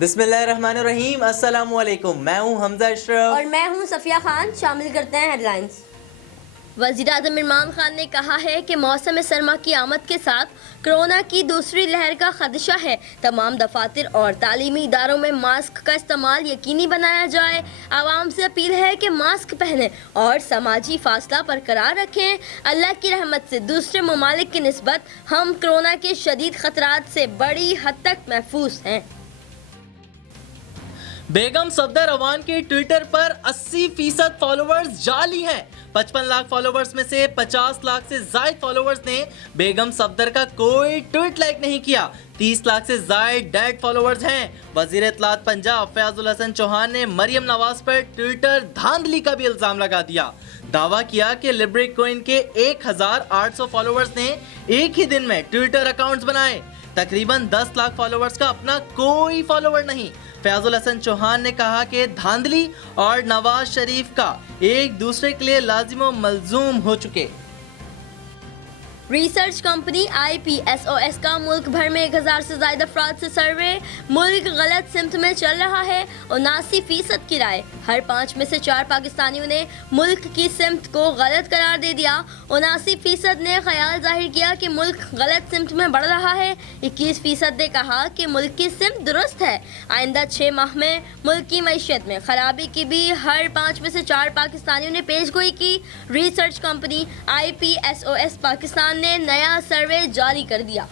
بسم اللہ الرحمن الرحیم، السلام علیکم، میں ہوں حمزہ اشرف اور میں ہوں صفیہ خان۔ شامل کرتے ہیں ہیڈ لائنز۔ وزیر اعظم عمران خان نے کہا ہے کہ موسم سرما کی آمد کے ساتھ کرونا کی دوسری لہر کا خدشہ ہے۔ تمام دفاتر اور تعلیمی اداروں میں ماسک کا استعمال یقینی بنایا جائے۔ عوام سے اپیل ہے کہ ماسک پہنیں اور سماجی فاصلہ برقرار رکھیں۔ اللہ کی رحمت سے دوسرے ممالک کی نسبت ہم کرونا کے شدید خطرات سے بڑی حد تک محفوظ ہیں۔ بیگم صفدر اوان کے ٹویٹر پر 80% فالوورز جعلی ہیں۔ 55 لاکھ فالوورز میں سے 50 لاکھ سے زائد فالوورز نے بیگم صفدر کا کوئی ٹویٹ لائک نہیں کیا۔ 30 لاکھ سے زائد ڈیڈ فالوورز ہیں۔ وزیر اطلاعات پنجاب فیاض الحسن چوہان نے مریم نواز پر ٹویٹر دھاندلی کا بھی الزام لگا دیا۔ دعویٰ کیا کہ لبریک کوئن کے 1800 فالوورز نے ایک ہی دن میں ٹویٹر اکاؤنٹس بنائے۔ تقریباً 10 لاکھ فالوورز کا اپنا کوئی فالوور نہیں۔ فیاض الحسن چوہان نے کہا کہ دھاندلی اور نواز شریف کا ایک دوسرے کے لیے لازم و ملزوم ہو چکے۔ ریسرچ کمپنی IPSOS کا ملک بھر میں 1000 سے زائد افراد سے سروے۔ ملک غلط سمت میں چل رہا ہے، 79% کی رائے۔ ہر 5 میں سے 4 پاکستانیوں نے ملک کی سمت کو غلط قرار دے دیا۔ 79% نے خیال ظاہر کیا کہ ملک غلط سمت میں بڑھ رہا ہے۔ 21% نے کہا کہ ملک کی سمت درست ہے۔ آئندہ 6 ماہ میں ملک کی معیشت میں خرابی کی بھی ہر 5 میں سے 4 پاکستانیوں نے پیش گوئی کی۔ ریسرچ کمپنی IPSOS پاکستان نے نیا سروے جاری کر دیا۔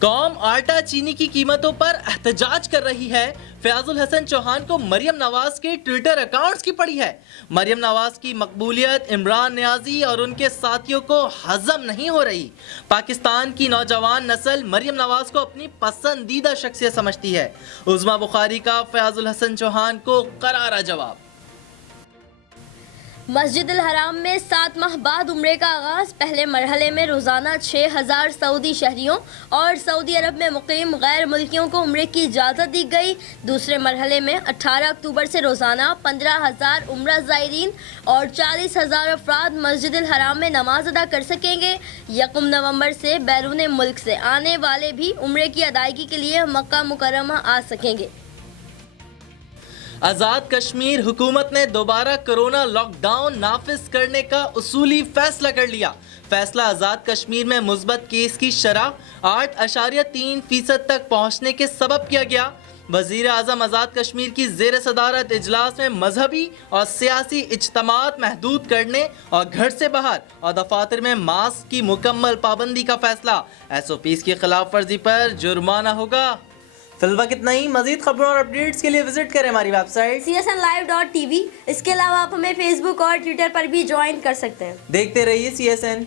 قوم آٹا چینی کی قیمتوں پر احتجاج کر رہی ہے۔ فیاض الحسن چوہان کو مریم نواز کے ٹویٹر اکاؤنٹس کی پڑی ہے۔ مریم نواز کی مقبولیت عمران نیازی اور ان کے ساتھیوں کو ہضم نہیں ہو رہی۔ پاکستان کی نوجوان نسل مریم نواز کو اپنی پسندیدہ شخصیت سمجھتی ہے۔ عظمیٰ بخاری کا فیاض الحسن چوہان کو کرارا جواب۔ مسجد الحرام میں 7 ماہ بعد عمرے کا آغاز۔ پہلے مرحلے میں روزانہ 6000 سعودی شہریوں اور سعودی عرب میں مقیم غیر ملکیوں کو عمرے کی اجازت دی گئی۔ دوسرے مرحلے میں 18 اکتوبر سے روزانہ 15000 عمرہ زائرین اور 40000 افراد مسجد الحرام میں نماز ادا کر سکیں گے۔ 1 نومبر سے بیرون ملک سے آنے والے بھی عمرے کی ادائیگی کے لیے مکہ مکرمہ آ سکیں گے۔ آزاد کشمیر حکومت نے دوبارہ کرونا لاک ڈاؤن نافذ کرنے کا اصولی فیصلہ کر لیا۔ فیصلہ آزاد کشمیر میں مثبت کیس کی شرح 8.3% تک پہنچنے کے سبب کیا گیا۔ وزیر اعظم آزاد کشمیر کی زیر صدارت اجلاس میں مذہبی اور سیاسی اجتماعات محدود کرنے اور گھر سے باہر اور دفاتر میں ماسک کی مکمل پابندی کا فیصلہ۔ SOPs کی خلاف ورزی پر جرمانہ ہوگا۔ فی الوقت اتنا ہی۔ مزید خبروں اور اپڈیٹس کے لیے وزٹ کریں ہماری ویب سائٹ csnlive.tv۔ اس کے علاوہ آپ ہمیں فیس بک اور ٹویٹر پر بھی جوائن کر سکتے ہیں۔ دیکھتے رہیے CSN۔